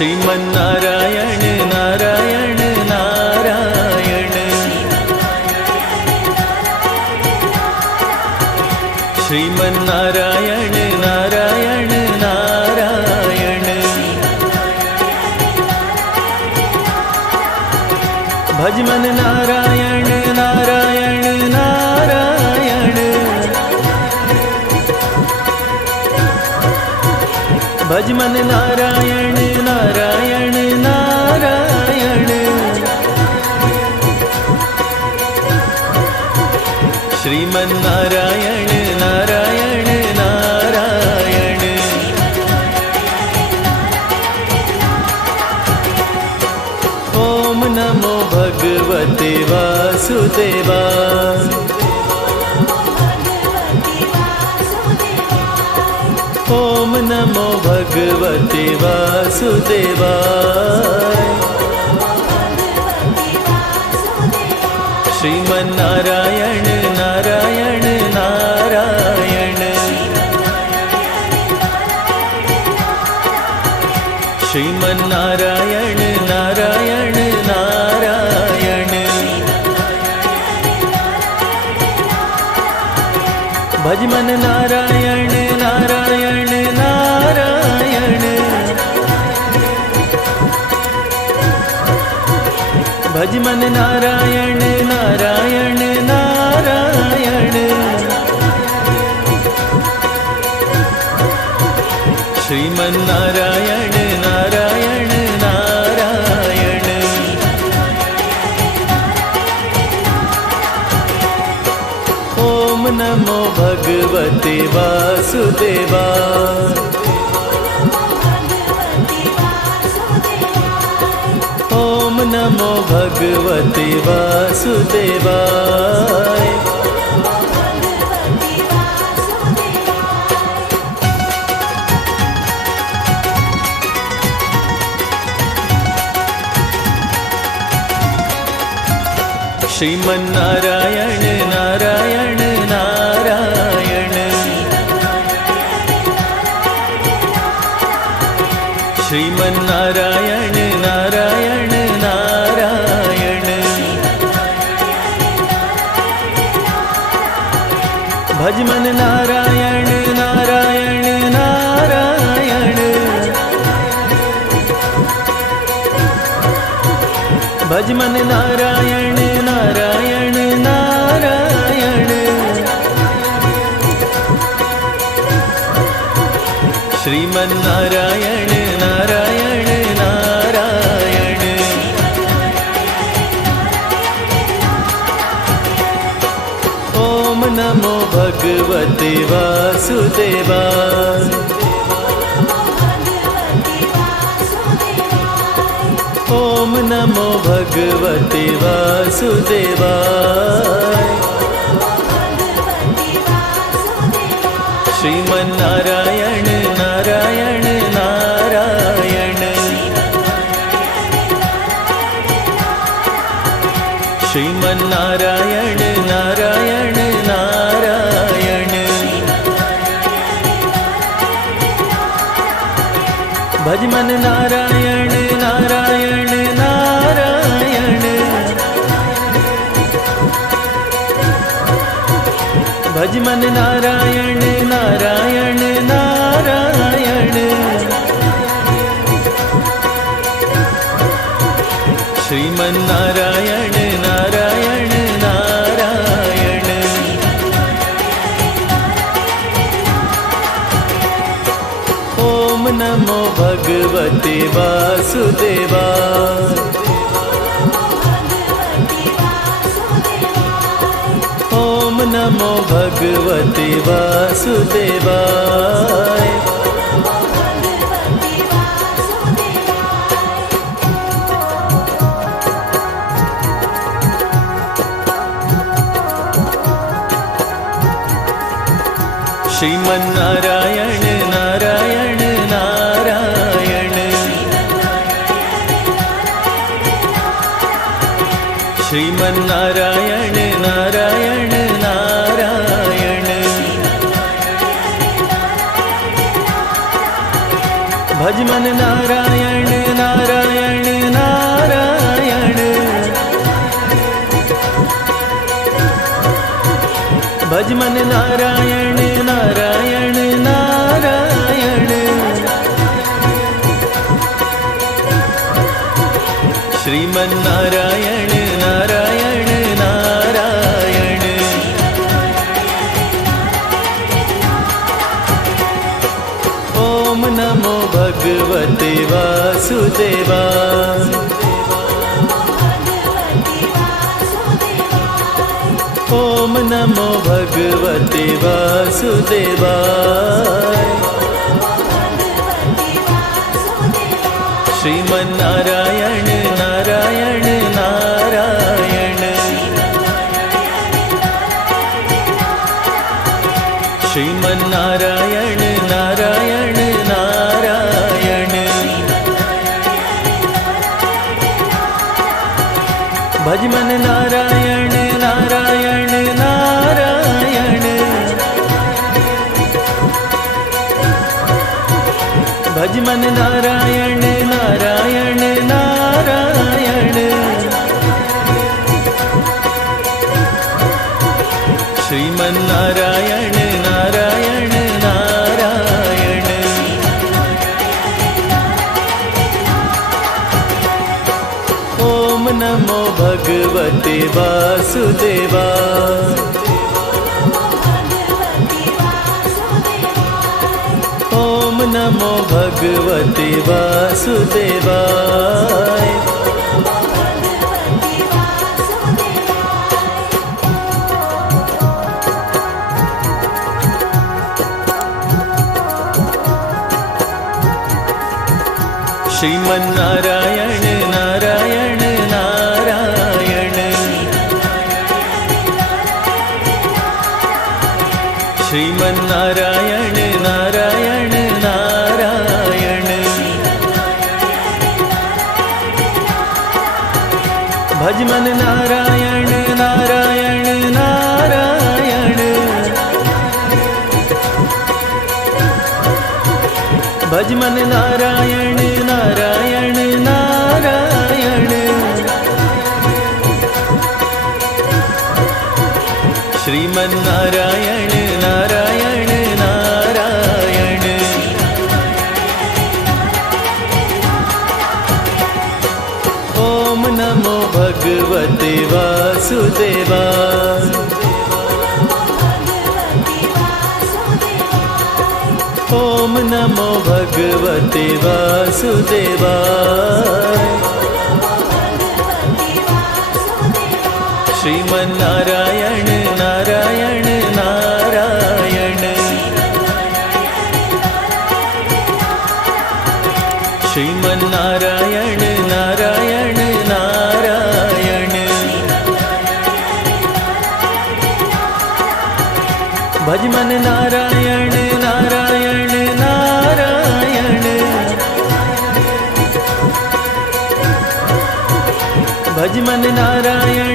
श्रीमन्नारायण नारायण नारायण श्रीमन्नारायण नारायण नारायण भजमन नारायण नारायण नारायण भजमन नारायण नारायण नारायण श्रीमन्नारायण नारायण नारायण ओम नमो भगवते वासुदेवाय ओम नमो भगवते वासुदेवाय श्रीमन्नारायण नारायण नारायण श्रीमन्नारायण नारायण नारायण भजमन नारायण नारायण नारायण भजमन नारायण नारायण नारायण श्रीमन्नारायण नारायण नारायण ओम नमो भगवते वासुदेवाय ओम नमो भगवते वासुदेवाय श्रीमन्नारायण नारायण नारायण श्रीमन्नारायण नारायण नारायण भजमन नारायण नारायण नारायण भजमन नारायण नारायण नारायण श्रीमन्नारायण नारायण नारायण ओम नमो भगवते वासुदेवाय ओम नमो भगवते वासुदेवाय श्रीमन्नारायण नारायण नारायण श्रीमन्नारायण नारायण नारायण भजमन नारायण नारायण नारायण भजमन नारायण नारायण नारायण श्रीमन्नारायण नारायण नारायण ओम नमो भगवते वासुदेवाय ओम नमो भगवते वासुदेवाय श्रीमन्नारायण नारायण नारायण श्रीमन्नारायण नारायण नारायण भजमन नारायण भज मन नारायण नारायण नारायण। श्रीमन नारायण नारायण नारायण। ओम नमो भगवते वासुदेवाय। ओम नमो भगवते वासुदेवाय। श्रीमन नारायण नारायण नारायण। श्रीमन नारायण नारायण नारायण। भज मन नारायण नारायण नारायण। भज मन नारायण नारायण नारायण। श्रीमन नारायण नारायण नारायण। ओम नमो भगवते वासुदेवाय। ओम नमो भगवते वासुदेवाय। श्रीमन नारायण नारायण नारायण। श्रीमन नारायण नारायण नारायण। भज मन नारायण नारायण नारायण। भज मन नारायण नारायण नारायण। श्रीमन नारायण नारायण नारायण। ओम नमो भगवते वासुदेवाय। ओम नमो भगवते वासुदेवाय। श्रीमन नारायण नारायण नारायण। श्रीमन नारायण नारायण नारायण। भज मन नारायण नारायण नारायण। भज मन नारायण